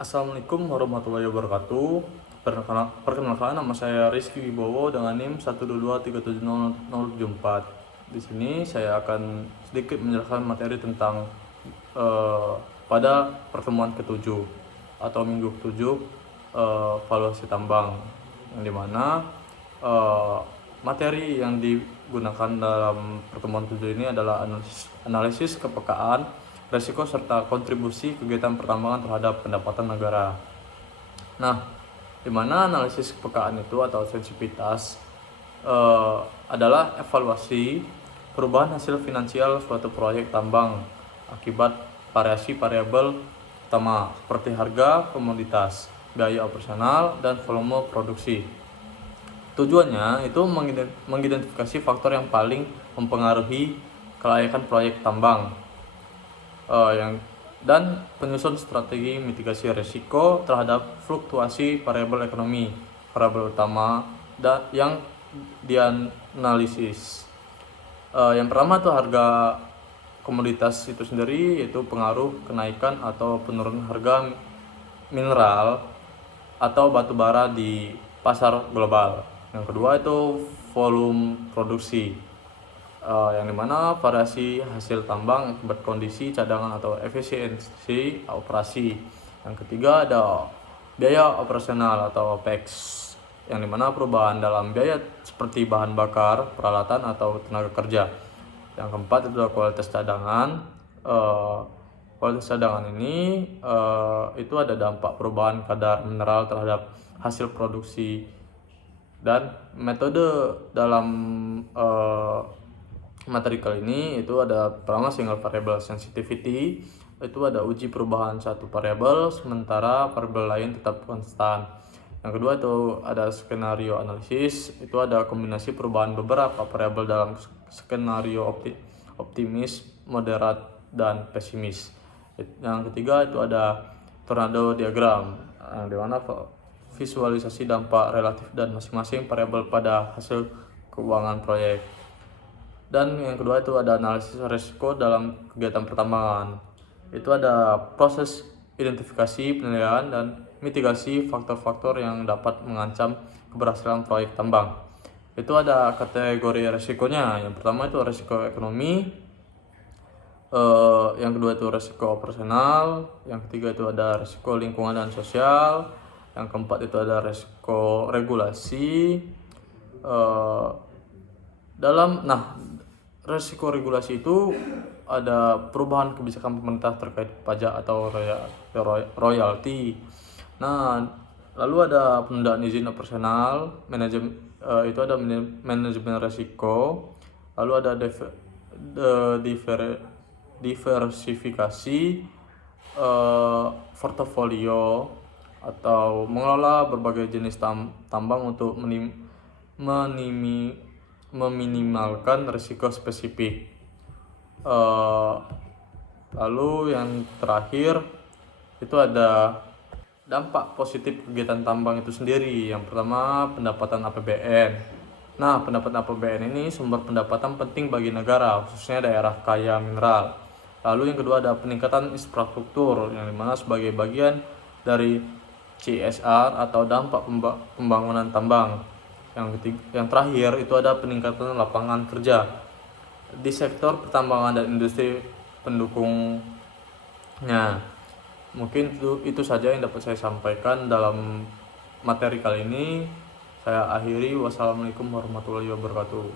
Assalamualaikum warahmatullahi wabarakatuh. Perkenalkan, nama saya Rizky Wibowo dengan NIM 122370074. Di sini saya akan sedikit menjelaskan materi tentang pada pertemuan ke-7 atau minggu ke-7 valuasi tambang, yang dimana materi yang digunakan dalam pertemuan ke-7 ini adalah analisis kepekaan, resiko serta kontribusi kegiatan pertambangan terhadap pendapatan negara. Nah, di mana analisis kepekaan itu atau sensitivitas adalah evaluasi perubahan hasil finansial suatu proyek tambang akibat variasi variabel utama seperti harga komoditas, biaya operasional, dan volume produksi. Tujuannya itu mengidentifikasi faktor yang paling mempengaruhi kelayakan proyek tambang dan penyusun strategi mitigasi risiko terhadap fluktuasi variabel ekonomi, variabel utama yang dianalisis. Yang pertama itu harga komoditas itu sendiri, yaitu pengaruh kenaikan atau penurunan harga mineral atau batu bara di pasar global. Yang kedua itu volume produksi, yang dimana variasi hasil tambang akibat kondisi cadangan atau efisiensi operasi. Yang ketiga ada biaya operasional atau OPEX, yang dimana perubahan dalam biaya seperti bahan bakar, peralatan, atau tenaga kerja. Yang keempat itu kualitas cadangan. Kualitas cadangan ini itu ada dampak perubahan kadar mineral terhadap hasil produksi, dan metode dalam materi kali ini itu ada pertama single variable sensitivity, itu ada uji perubahan satu variabel sementara variabel lain tetap konstan. Yang kedua itu ada skenario analisis, itu ada kombinasi perubahan beberapa variabel dalam skenario optimis, moderat, dan pesimis. Yang ketiga itu ada tornado diagram, di mana visualisasi dampak relatif dan masing-masing variabel pada hasil keuangan proyek. Dan yang kedua itu ada analisis risiko dalam kegiatan pertambangan. Itu ada proses identifikasi, penilaian, dan mitigasi faktor-faktor yang dapat mengancam keberhasilan proyek tambang. Itu ada kategori risikonya. Yang pertama itu risiko ekonomi, yang kedua itu risiko operasional, yang ketiga itu ada risiko lingkungan dan sosial, yang keempat itu ada risiko regulasi. Risiko regulasi itu ada perubahan kebijakan pemerintah terkait pajak atau royalti. Nah, lalu ada penundaan izin operasional, itu ada manajemen risiko, lalu ada diversifikasi portofolio atau mengelola berbagai jenis tambang untuk meminimalkan risiko spesifik. Lalu yang terakhir itu ada dampak positif kegiatan tambang itu sendiri. Yang pertama pendapatan APBN. Nah, pendapatan APBN ini sumber pendapatan penting bagi negara, khususnya daerah kaya mineral. Lalu yang kedua ada peningkatan infrastruktur, yang dimana sebagai bagian dari CSR atau dampak pembangunan tambang. Yang terakhir itu ada peningkatan lapangan kerja di sektor pertambangan dan industri pendukungnya. Mungkin itu saja yang dapat saya sampaikan dalam materi kali ini. Saya akhiri. Wassalamualaikum warahmatullahi wabarakatuh.